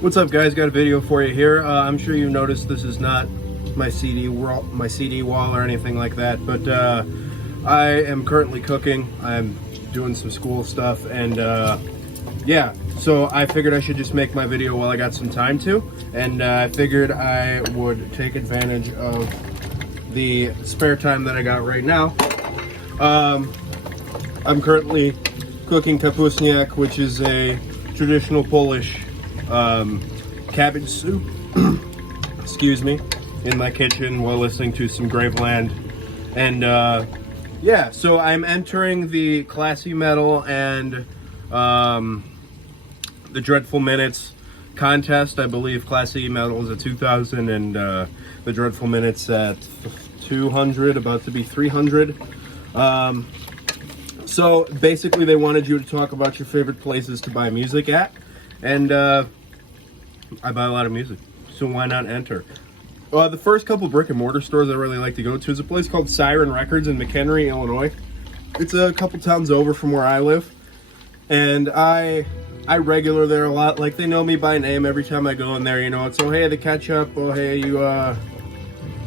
What's up, guys? Got a video for you here. I'm sure you noticed this is not my CD wall or anything like that, but I am currently cooking. I'm doing some school stuff, and yeah, so I figured I should just make my video while I got some time to, and I figured I would take advantage of the spare time that I got right now. I'm currently cooking kapustniak, which is a traditional Polish cabbage soup, excuse me, in my kitchen while listening to some Graveland. And yeah, so I'm entering the Classy Metal and the Dreadful Minutes contest. I believe Classy Metal is at 2,000 and the Dreadful Minutes at 200, about to be 300. So basically they wanted you to talk about your favorite places to buy music at, and I buy a lot of music, so why not enter? The first couple brick and mortar stores I really like to go to is a place called Siren Records in McHenry, Illinois. It's a couple towns over from where I live, and I regular there a lot. Like, they know me by name every time I go in there, you know. It's, oh hey, the ketchup, oh hey, you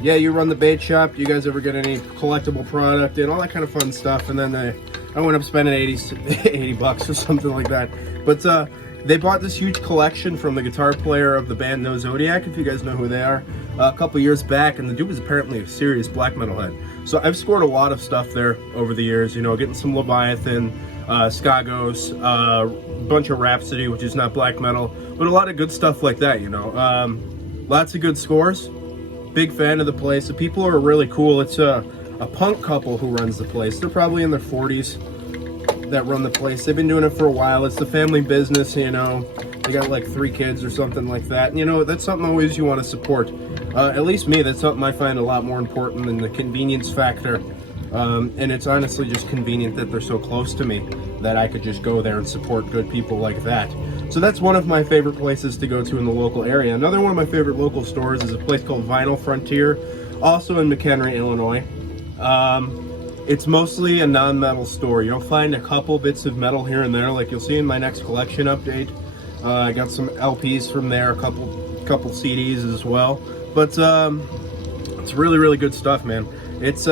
yeah, you run the bait shop, do you guys ever get any collectible product, and all that kind of fun stuff. And then I went up spending 80 bucks or something like that. But they bought this huge collection from the guitar player of the band No Zodiac, if you guys know who they are, a couple years back, and the dude was apparently a serious black metal head. So I've scored a lot of stuff there over the years, you know, getting some Leviathan, Skagos, a bunch of Rhapsody, which is not black metal, but a lot of good stuff like that, you know. Lots of good scores. Big fan of the place. The people are really cool. It's a punk couple who runs the place. They're probably in their 40s that run the place. They've been doing it for a while. It's the family business, you know. They got like 3 kids or something like that. And, you know, that's something always you want to support. At least me, that's something I find a lot more important than the convenience factor. And it's honestly just convenient that they're so close to me that I could just go there and support good people like that. So that's one of my favorite places to go to in the local area. Another one of my favorite local stores is a place called Vinyl Frontier, also in McHenry, Illinois. It's mostly a non-metal store. You'll find a couple bits of metal here and there, like you'll see in my next collection update. I got some LPs from there, a couple CDs as well. But it's really, really good stuff, man. It's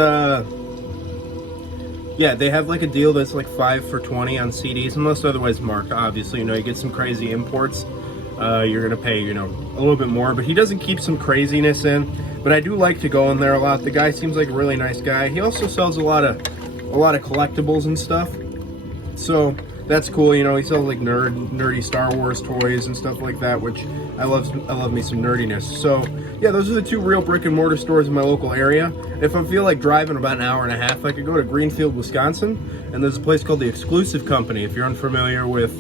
yeah, they have like a deal that's like 5 for $20 on CDs, unless otherwise marked. Obviously, you know, you get some crazy imports, you're gonna pay, you know, a little bit more. But he doesn't keep some craziness in. But I do like to go in there a lot. The guy seems like a really nice guy. He also sells a lot of collectibles and stuff. So that's cool, you know. He sells like nerdy Star Wars toys and stuff like that, which I love me some nerdiness. So yeah, those are the 2 real brick and mortar stores in my local area. If I feel like driving about an hour and a half, I could go to Greenfield, Wisconsin, and there's a place called the Exclusive Company. If you're unfamiliar with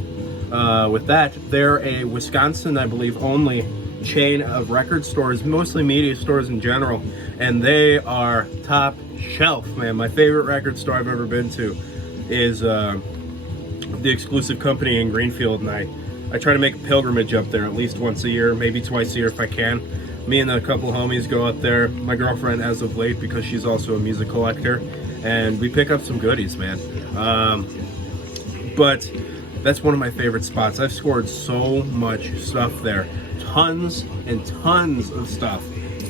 that, they're a Wisconsin, I believe, only chain of record stores, mostly media stores in general, and they are top shelf, man. My favorite record store I've ever been to is the Exclusive Company in Greenfield, and I try to make a pilgrimage up there at least once a year, maybe twice a year if I can. Me and a couple homies go up there. My girlfriend as of late, because she's also a music collector, and we pick up some goodies, man. But that's one of my favorite spots. I've scored so much stuff there. Tons and tons of stuff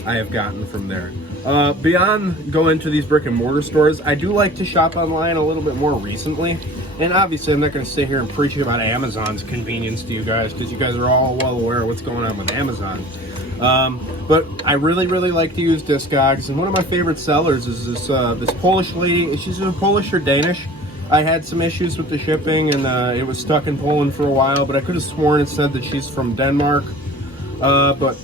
I have gotten from there. Beyond going to these brick and mortar stores, I do like to shop online a little bit more recently. And obviously I'm not going to sit here and preach about Amazon's convenience to you guys, because you guys are all well aware of what's going on with Amazon. But I really, really like to use Discogs, and one of my favorite sellers is this Polish lady. She's either Polish or Danish. I had some issues with the shipping, and it was stuck in Poland for a while, but I could have sworn it said that she's from Denmark. But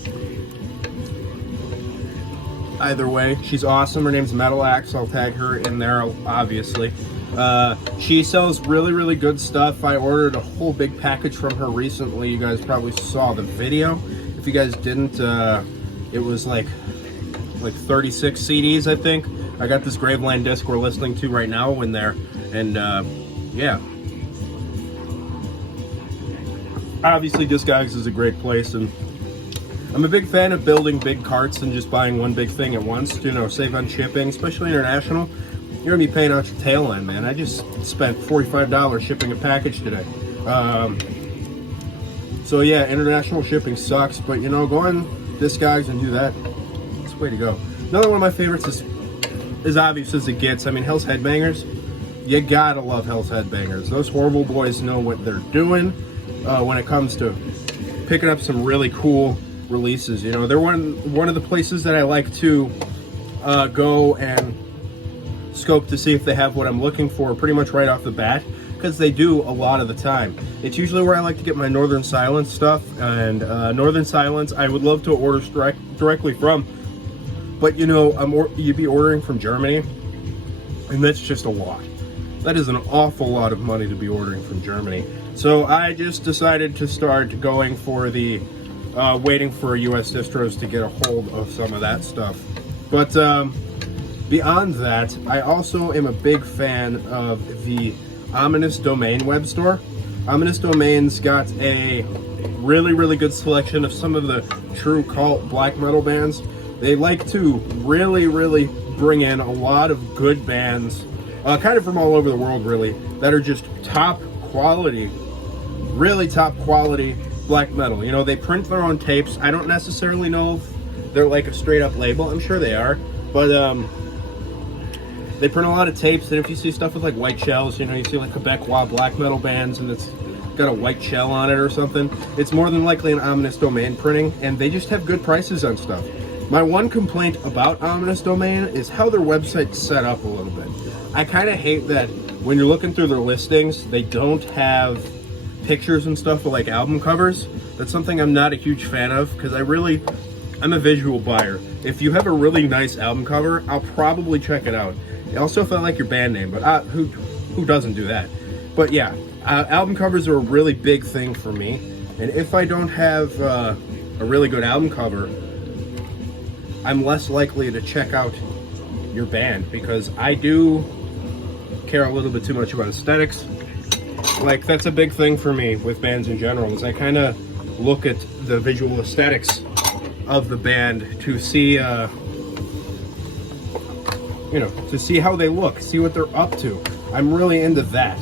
either way, she's awesome. Her name's Metal Axe. I'll tag her in there, obviously. She sells really, really good stuff. I ordered a whole big package from her recently. You guys probably saw the video. If you guys didn't, it was like 36 CDs, I think. I got this Graveland disc we're listening to right now in there, and yeah. Obviously, Discogs is a great place, and I'm a big fan of building big carts and just buying one big thing at once, you know, save on shipping, especially international. You're gonna be paying out your tail end, man. I just spent $45 shipping a package today. So yeah, international shipping sucks, but you know, go on Discogs and do that. It's the way to go. Another one of my favorites is as obvious as it gets. I mean, Hell's Headbangers. You gotta love Hell's Headbangers. Those Horrible boys know what they're doing when it comes to picking up some really cool releases. You know, they're one of the places that I like to go and scope to see if they have what I'm looking for pretty much right off the bat, because they do a lot of the time. It's usually where I like to get my Northern Silence stuff, and Northern Silence I would love to order directly from, but you know, you'd be ordering from Germany, and that's just a lot. That is an awful lot of money to be ordering from Germany. So I just decided to start going for the waiting for US distros to get a hold of some of that stuff. But beyond that, I also am a big fan of the Ominous Domain web store. Ominous Domain's got a really good selection of some of the true cult black metal bands. They like to really bring in a lot of good bands, kind of from all over the world really, that are just top quality, really top quality black metal. You know, they print their own tapes. I don't necessarily know if they're like a straight up label. I'm sure they are, but they print a lot of tapes, and if you see stuff with like white shells, you know, you see like Quebecois black metal bands and it's got a white shell on it or something, it's more than likely an Ominous Domain printing, and they just have good prices on stuff. My one complaint about Ominous Domain is how their website's set up a little bit. I kind of hate that when you're looking through their listings, they don't have pictures and stuff of like album covers. That's something I'm not a huge fan of, because I'm a visual buyer. If you have a really nice album cover, I'll probably check it out. Also, if I like your band name, but who doesn't do that? But yeah, album covers are a really big thing for me, and if I don't have a really good album cover, I'm less likely to check out your band, because I do care a little bit too much about aesthetics. Like, that's a big thing for me with bands in general, is I kind of look at the visual aesthetics of the band to see, you know, to see how they look, see what they're up to. I'm really into that.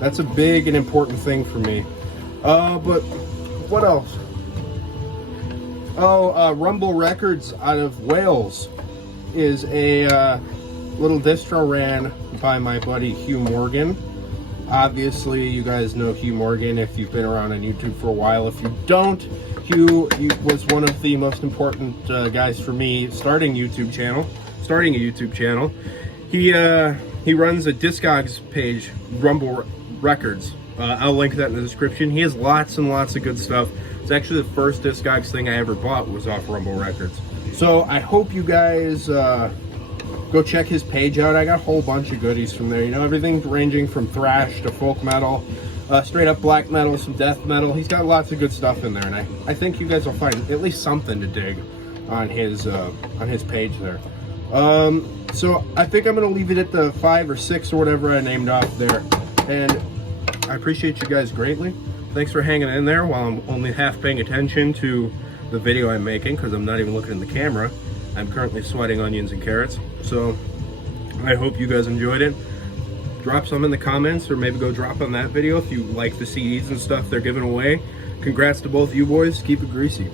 That's a big and important thing for me. But what else? Oh, Rumble Records out of Wales is a little distro ran by my buddy Hugh Morgan. Obviously, you guys know Hugh Morgan if you've been around on YouTube for a while. If you don't, Hugh was one of the most important guys for me starting a YouTube channel. He runs a Discogs page, Rumble Records. I'll link that in the description. He has lots and lots of good stuff. It's actually the first Discogs thing I ever bought was off Rumble Records. So I hope you guys go check his page out. I got a whole bunch of goodies from there. You know, everything ranging from thrash to folk metal, straight up black metal, some death metal. He's got lots of good stuff in there, and I think you guys will find at least something to dig on his page there. So I think I'm gonna leave it at the 5 or 6 or whatever I named off there, and I appreciate you guys greatly. Thanks for hanging in there while I'm only half paying attention to the video I'm making, because I'm not even looking in the camera. I'm currently sweating onions and carrots. So I hope you guys enjoyed it. Drop some in the comments, or maybe go drop on that video if you like the CDs and stuff they're giving away. Congrats to both you boys. Keep it greasy.